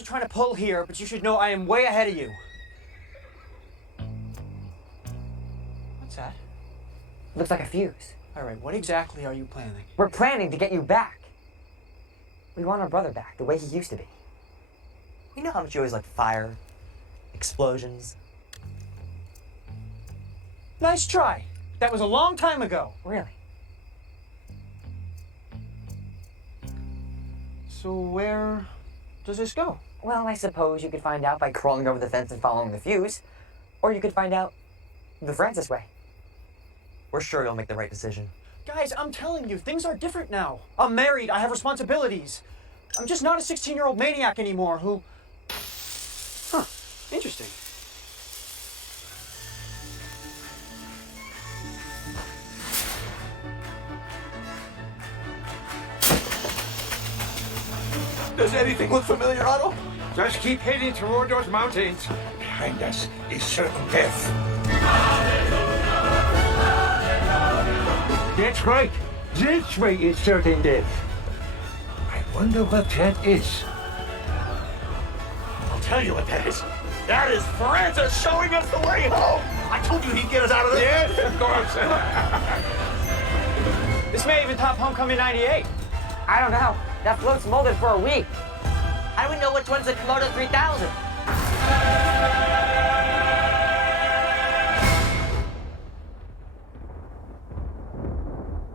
guys are trying to pull here, but you should know I am way ahead of you. What's that? Looks like a fuse. All right, what exactly are you planning? We're planning to get you back. We want our brother back, the way he used to be. You know how much you always like fire, explosions. Nice try. That was a long time ago. Really? So where does this go? Well, I suppose you could find out by crawling over the fence and following the fuse. Or you could find out the Francis way. We're sure you'll make the right decision. Guys, I'm telling you, things are different now. I'm married, I have responsibilities. I'm just not a 16-year-old maniac anymore who... Huh, interesting. Does anything look familiar, Otto? Just keep heading toward those mountains. Behind us is certain death. That's right. This way is certain death. I wonder what that is. I'll tell you what that is. That is Francis showing us the way home. I told you he'd get us out of this. Yes, of course. This may even top Homecoming 98. I don't know. That float's molded for a week. How do we know which one's the Komodo 3000?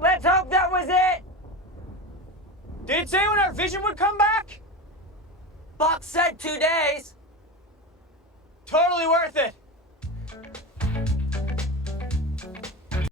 Let's hope that was it! Did it say when our vision would come back? Fox said 2 days. Totally worth it.